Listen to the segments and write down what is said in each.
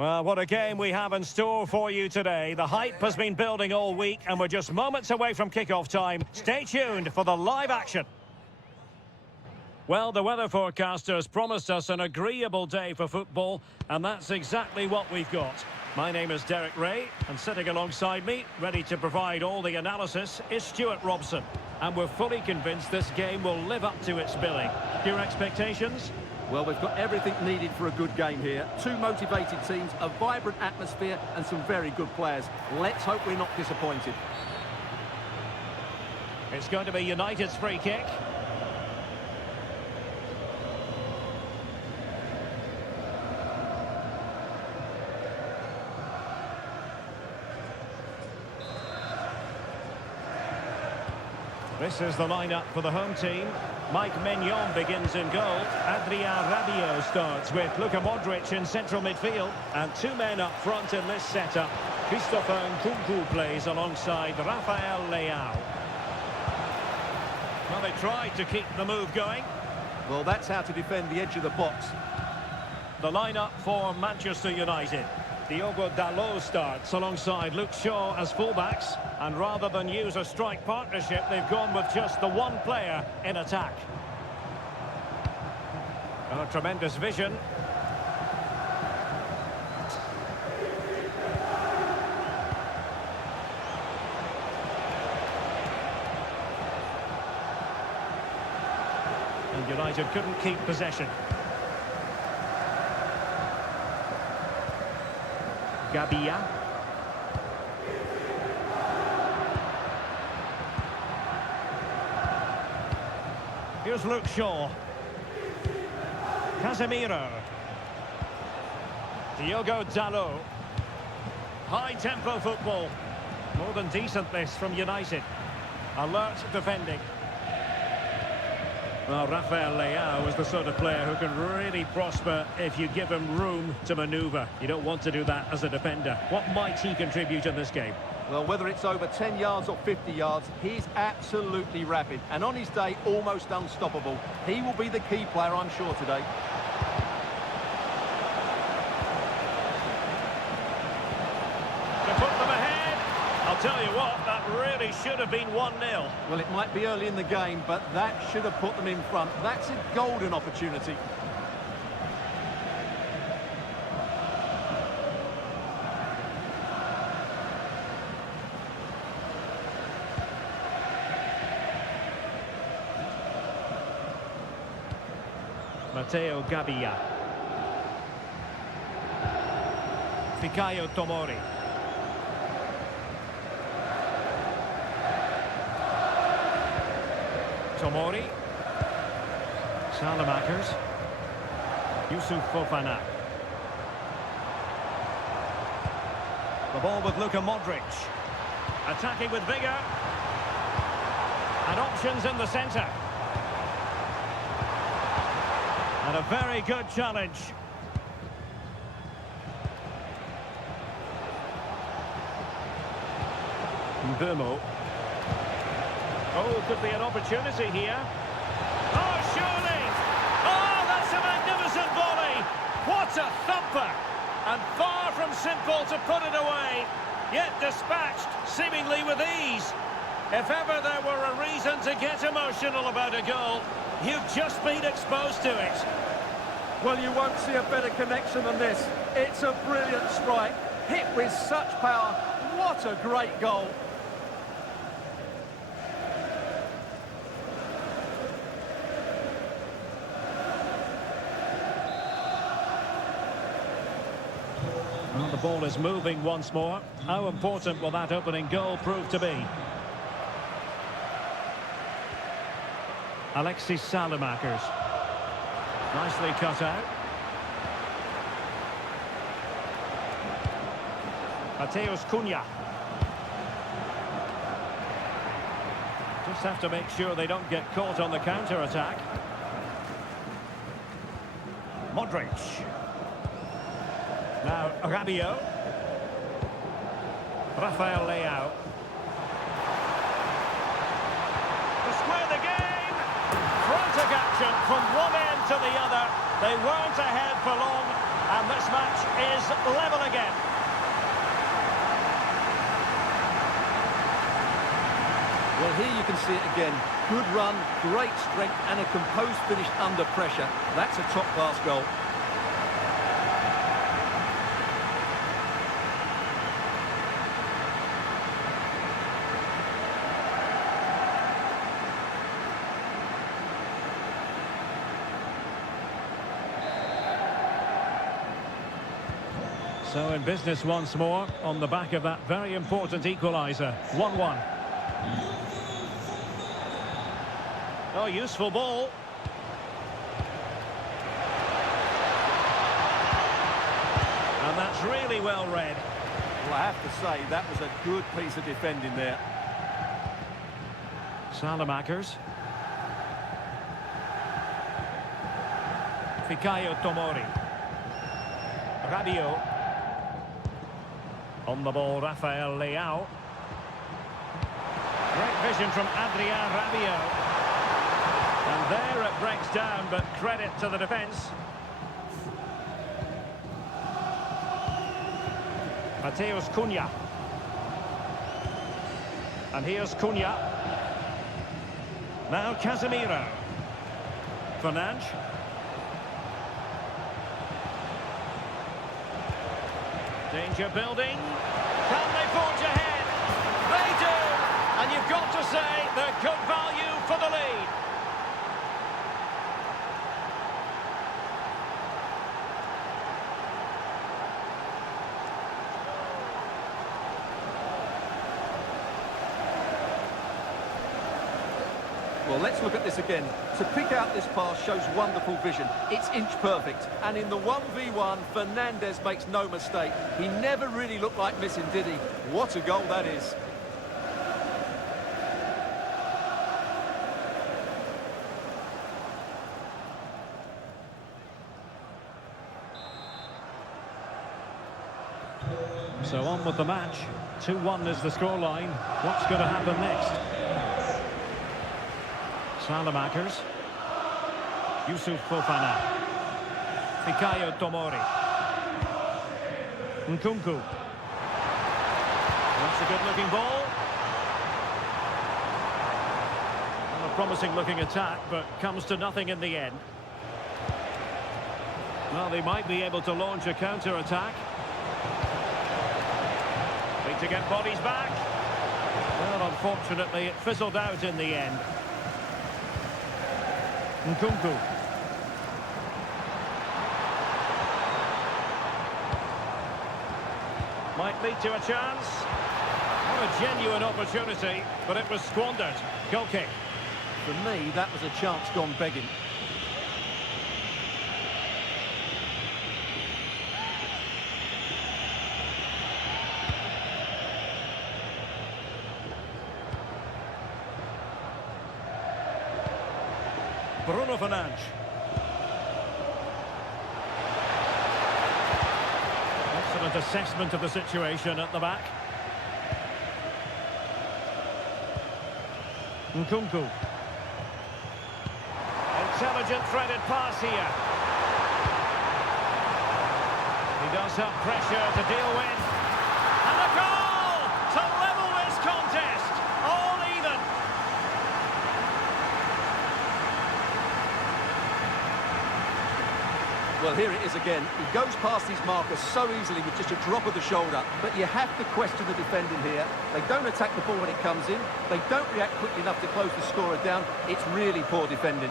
Well, what a game we have in store for you today. The hype has been building all week and we're just moments away from kickoff time. Stay tuned for the live action. Well, the weather forecasters promised us an agreeable day for football, and that's exactly what we've got. My name is Derek Ray, and sitting alongside me, ready to provide all the analysis, is Stuart Robson. And we're fully convinced this game will live up to its billing. Your expectations? Well, we've got everything needed for a good game here. Two motivated teams, a vibrant atmosphere, and some very good players. Let's hope we're not disappointed. It's going to be United's free kick. This is the lineup for the home team. Mike Maignan begins in goal. Adrien Rabiot starts with Luka Modric in central midfield. And two men up front in this setup. Christopher Nkunku plays alongside Rafael Leao. Well, they tried to keep the move going. Well, that's how to defend the edge of the box. The lineup for Manchester United. Diogo Dalot starts alongside Luke Shaw as fullbacks. And rather than use a strike partnership, they've gone with just the one player in attack. Oh, tremendous vision. And United couldn't keep possession. Gabia. Here's Luke Shaw. Casemiro. Diogo Dalot. High-tempo football. More than decent this from United. Alert defending. Well, Rafael Leao is the sort of player who can really prosper if you give him room to manoeuvre. You don't want to do that as a defender. What might he contribute in this game? Well, whether it's over 10 yards or 50 yards, he's absolutely rapid. And on his day, almost unstoppable. He will be the key player, I'm sure, today. To put them ahead, I'll tell you what, that really should have been 1-0. Well, it might be early in the game, but that should have put them in front. That's a golden opportunity. Matteo Gabia. Fikayo Tomori. Tomori. Salamakers. Yusuf Fofana. The ball with Luka Modric. Attacking with vigour. And options in the centre. And a very good challenge. Mbeumo. Oh, could be an opportunity here. Oh, surely! Oh, that's a magnificent volley! What a thumper! And far from simple to put it away, yet dispatched seemingly with ease. If ever there were a reason to get emotional about a goal, you've just been exposed to it. Well, you won't see a better connection than this. It's a brilliant strike, hit with such power. What a great goal. Well, the ball is moving once more. How important will that opening goal prove to be? Alexis Salamakers. Nicely cut out. Mateus Cunha. Just have to make sure they don't get caught on the counter-attack. Modric. Now Rabiot. Rafael Leao. To square the game. Frantic action from one end to the other. They weren't ahead for long, And this match is level again. Well, here you can see it again. Good run, great strength, and a composed finish under pressure. That's a top-class goal. So in business once more, on the back of that very important equaliser. 1-1. Oh, useful ball. And that's really well read. Well, I have to say, that was a good piece of defending there. Salamakers. Fikayo Tomori. Rabiot. On the ball, Rafael Leao. Great vision from Adrien Rabiot. And there it breaks down, but credit to the defence. Mateus Cunha. And here's Cunha. Now Casemiro. Fernandes. Danger building. Can they forge ahead? They do! And you've got to say they're good value for the lead. Well, let's look at this again. To pick out this pass shows wonderful vision. It's inch perfect. And in the 1v1, Fernandes makes no mistake. He never really looked like missing, did he? What a goal that is. So on with the match. 2-1 is the scoreline. What's going to happen next? Salamakers. Yusuf Fofana. Fikayo Tomori. Nkunku. That's a good-looking ball. And a promising-looking attack, but comes to nothing in the end. Well, they might be able to launch a counter-attack. Need to get bodies back. Well, unfortunately, it fizzled out in the end. Nkunku. Might lead to a chance. What a genuine opportunity, but it was squandered. Goal kick. For me, that was a chance gone begging. Bruno Fernandes. Excellent assessment of the situation at the back. Nkunku. Intelligent threaded pass here. He does have pressure to deal with. And a goal to level this contest. All even. Well, here it is again. He goes past his marker so easily with just a drop of the shoulder. But you have to question the defending here. They don't attack the ball when it comes in. They don't react quickly enough to close the scorer down. It's really poor defending.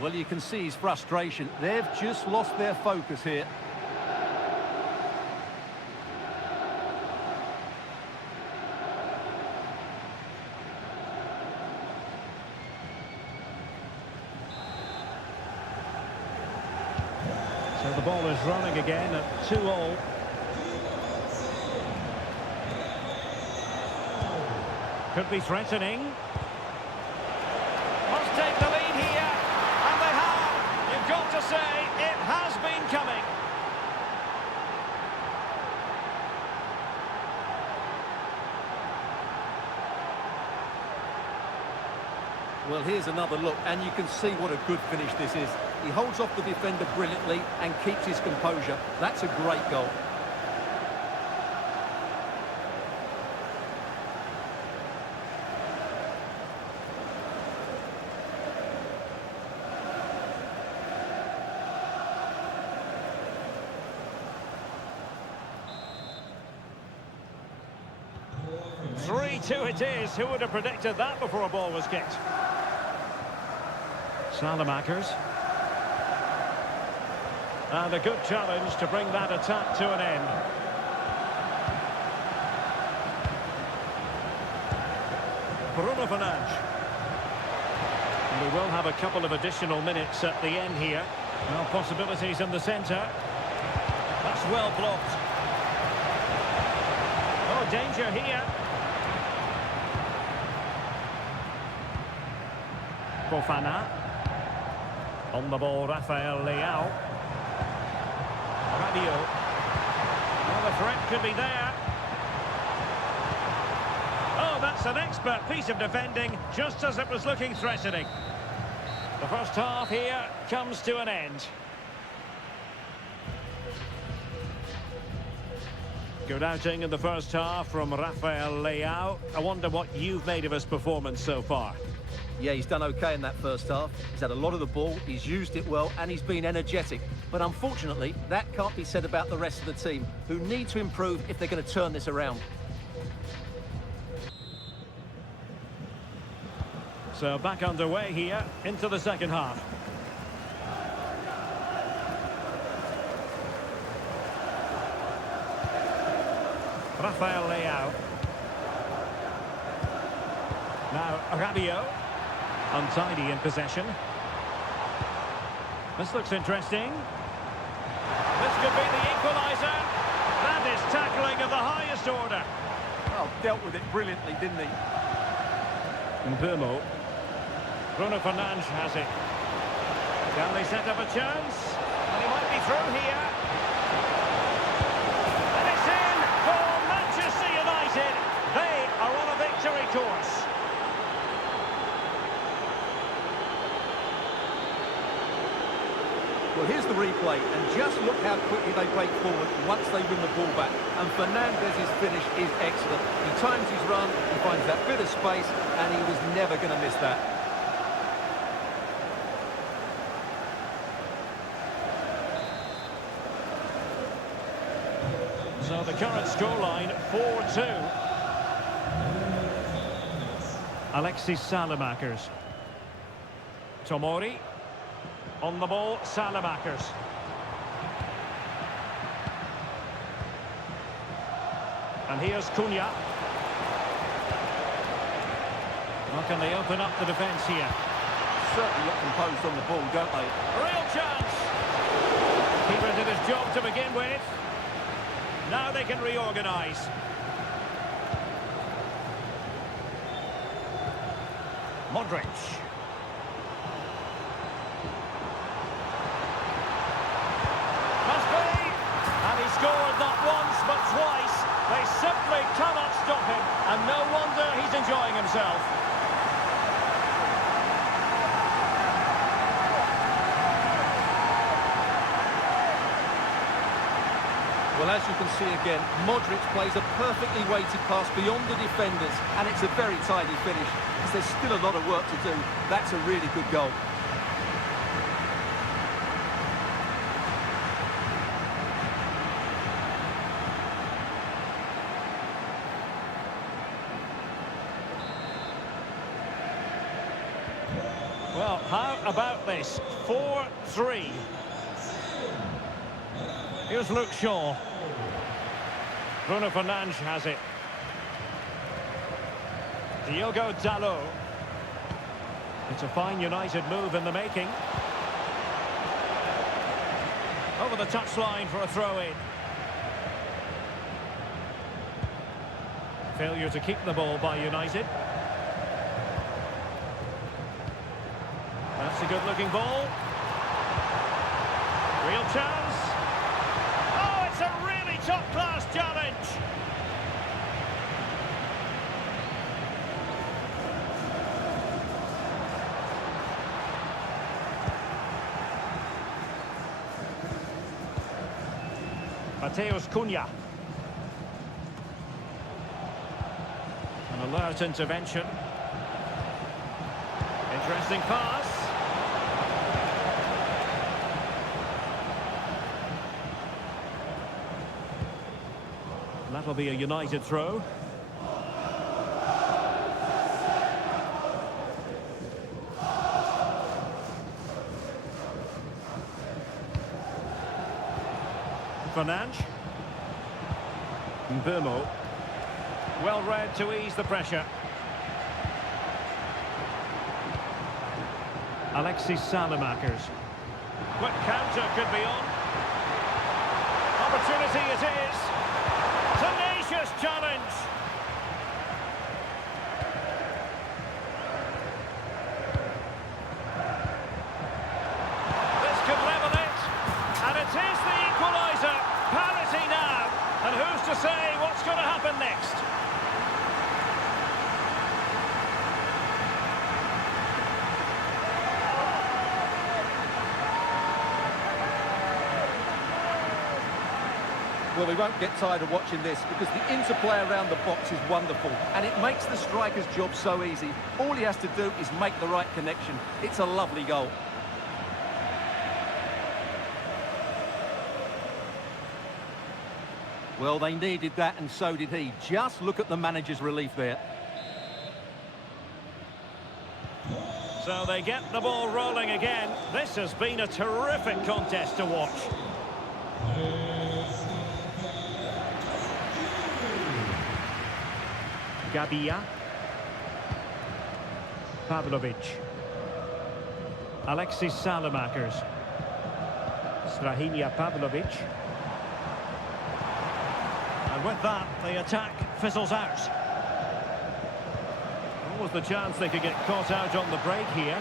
Well, you can see his frustration. They've just lost their focus here. So the ball is running again at 2-2. Could be threatening. Must take the lead here. And they have. You've got to say, it has been coming. Well, here's another look, and you can see what a good finish this is. He holds off the defender brilliantly and keeps his composure. That's a great goal. Two it is. Who would have predicted that before a ball was kicked? Salamakers. And a good challenge to bring that attack to an end. Bruno Fernandes. And we will have a couple of additional minutes at the end here. Well, possibilities in the centre. That's well blocked. Oh, danger here. Fofana. On the ball, Rafael Leao. Rabiot. Well, the threat could be there. Oh, that's an expert piece of defending, just as it was looking threatening. The first half here comes to an end. Good outing in the first half from Rafael Leao. I wonder what you've made of his performance so far. Yeah, he's done okay in that first half. He's had a lot of the ball, he's used it well, and he's been energetic. But unfortunately, that can't be said about the rest of the team, who need to improve if they're going to turn this around. So back underway here into the second half. Rafael Leao. Now Rabiot. Untidy in possession. This looks interesting. This could be the equaliser. That is tackling of the highest order. Well, dealt with it brilliantly, didn't he? Mbeumo. Bruno Fernandes has it. Can they set up a chance? And he might be through here. And it's in for Manchester United. They are on a victory course. Well, here's the replay, and just look how quickly they break forward once they win the ball back. And Fernandez's finish is excellent. He times his run, he finds that bit of space, and he was never going to miss that. So the current scoreline, 4-2. Alexis Salamakers. Tomori. On the ball, Salamakers. And here's Cunha. Well, can they open up the defence here? Certainly look composed on the ball, don't they? Real chance! Keeper did his job to begin with. Now they can reorganise. Modric. Scored not once but twice. They simply cannot stop him, and no wonder he's enjoying himself. Well, as you can see again, Modric plays a perfectly weighted pass beyond the defenders, and it's a very tidy finish. Because there's still a lot of work to do. That's a really good goal. Well, how about this? 4-3. Here's Luke Shaw. Bruno Fernandes has it. Diogo Dalot. It's a fine United move in the making. Over the touchline for a throw-in. Failure to keep the ball by United. That's a good-looking ball. Real chance. Oh, it's a really top-class challenge. Mateus Cunha. An alert intervention. Interesting pass. That'll be a United throw. Fernandes. Mbeumo. Well read to ease the pressure. Alexis Salamakers. Quick counter could be on. Opportunity it is. Tenacious challenge. This could level it. And it is the equaliser. Parity now. And who's to say what's going to happen next? Well, we won't get tired of watching this because the interplay around the box is wonderful and it makes the striker's job so easy. All he has to do is make the right connection. It's a lovely goal. Well, they needed that and so did he. Just look at the manager's relief there. So they get the ball rolling again. This has been a terrific contest to watch. Gabia. Pavlovic. Alexis Salamakers. Strahinja Pavlovic. And with that, the attack fizzles out. What was the chance they could get caught out on the break here?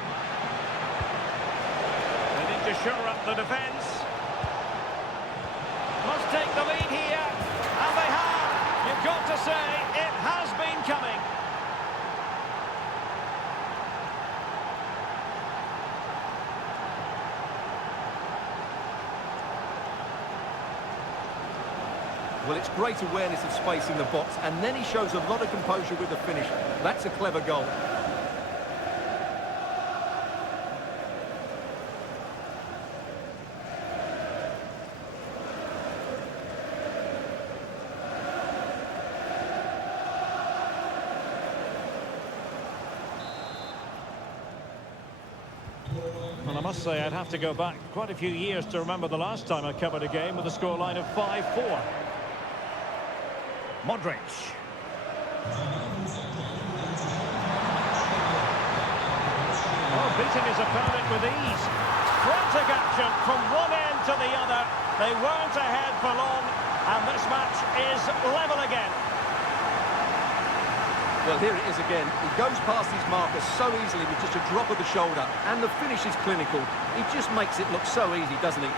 They need to shore up the defence. Must take the lead here. And they have. You've got to say, it has been coming. Well, it's great awareness of space in the box, and then he shows a lot of composure with the finish. That's a clever goal. Well, I must say I'd have to go back quite a few years to remember the last time I covered a game with a scoreline of 5-4. Modric. Oh, beating his opponent with ease. Frantic action from one end to the other. They weren't ahead for long, and this match is level again. Well, here it is again. He goes past his marker so easily with just a drop of the shoulder, and the finish is clinical. He just makes it look so easy, doesn't he?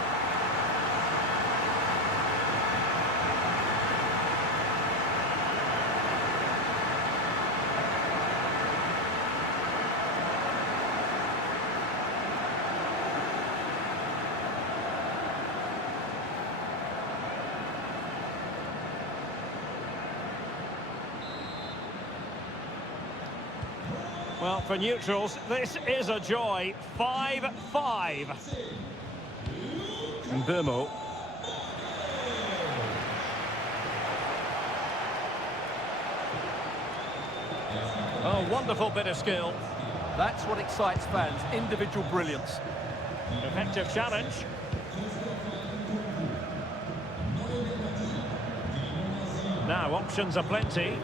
Well, for neutrals, this is a joy. 5-5. Mbeumo. Oh, wonderful bit of skill. That's what excites fans, individual brilliance. Effective challenge. Now, options are plenty.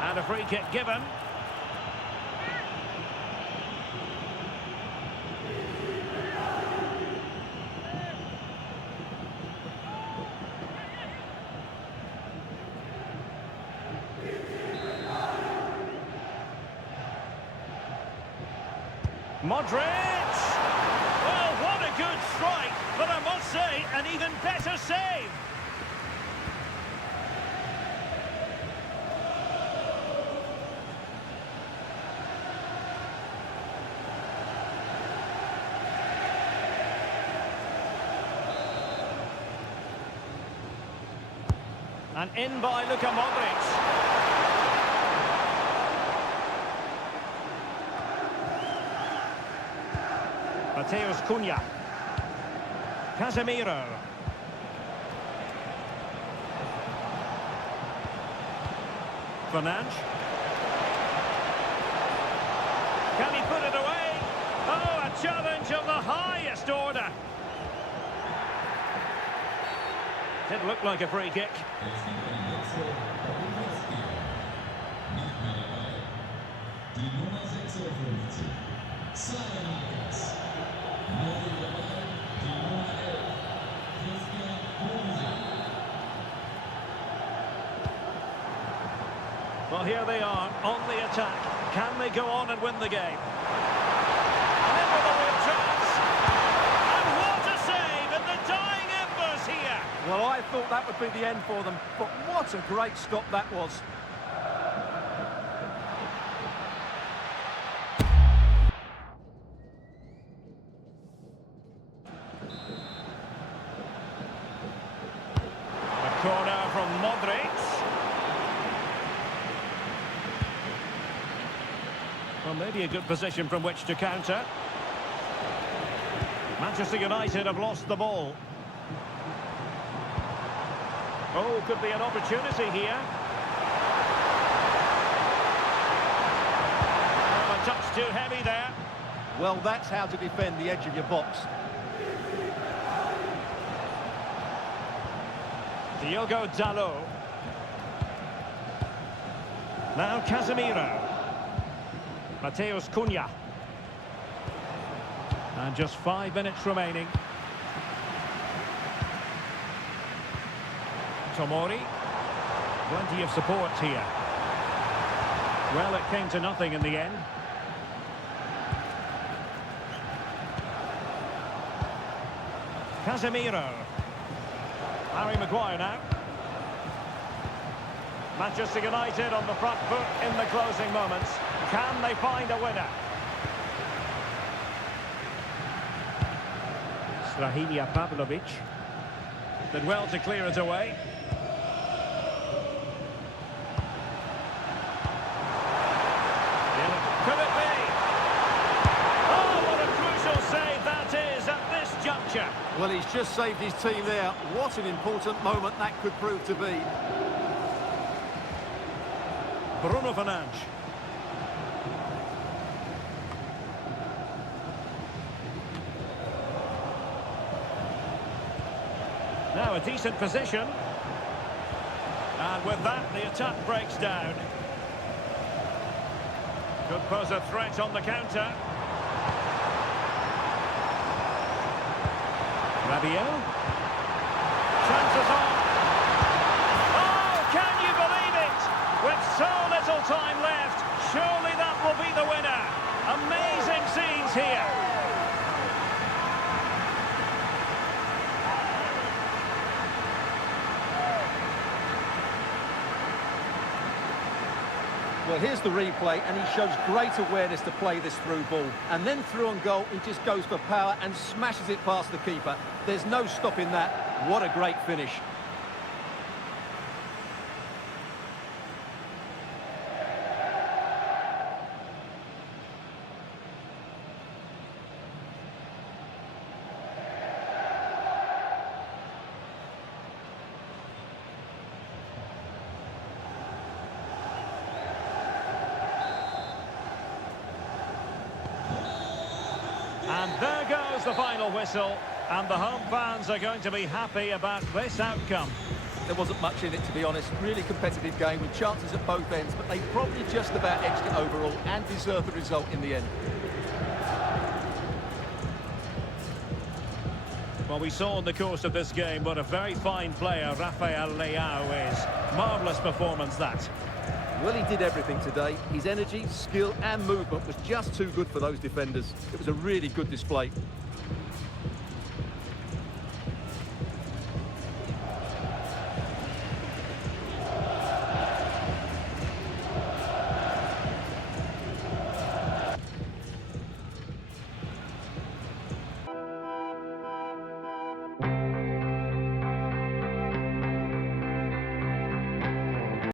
And a free kick given. Modric! Well, what a good strike, but I must say, an even better save. And in by Luka Modric. Mateus Cunha. Casemiro. Fernandes. Can he put it away? Oh, a challenge of the highest order. Did look like a free kick. Well, here they are on the attack. Can they go on and win the game? And with a real chance. And what a save in the dying embers here. Well, I thought that would be the end for them, but what a great stop that was. A corner from Modric. Well, maybe a good position from which to counter. Manchester United have lost the ball. Oh, could be an opportunity here. Oh, a touch too heavy there. Well, that's how to defend the edge of your box. Diogo Dalot. Now Casemiro. Mateus Cunha. And just 5 minutes remaining. Tomori. Plenty of support here. Well, it came to nothing in the end. Casemiro. Harry Maguire now. Manchester United on the front foot in the closing moments. Can they find a winner? Strahinja Pavlovic. Did well to clear it away. Could it be? Oh, what a crucial save that is at this juncture. Well, he's just saved his team there. What an important moment that could prove to be. Bruno Fernandes. Now a decent position. And with that, the attack breaks down. Could pose a threat on the counter. Rabiot. Chances on. Oh, can you believe it? With so little time left, surely that will be the winner. Amazing scenes here. Well, here's the replay, and he shows great awareness to play this through ball. And then through on goal, he just goes for power and smashes it past the keeper. There's no stopping that. What a great finish. And there goes the final whistle, and the home fans are going to be happy about this outcome. There wasn't much in it, to be honest. Really competitive game with chances at both ends, but they probably just about edged it overall and deserved the result in the end. Well, we saw in the course of this game what a very fine player Rafael Leao is. Marvellous performance, that. Well, he did everything today. His energy, skill and movement was just too good for those defenders. It was a really good display.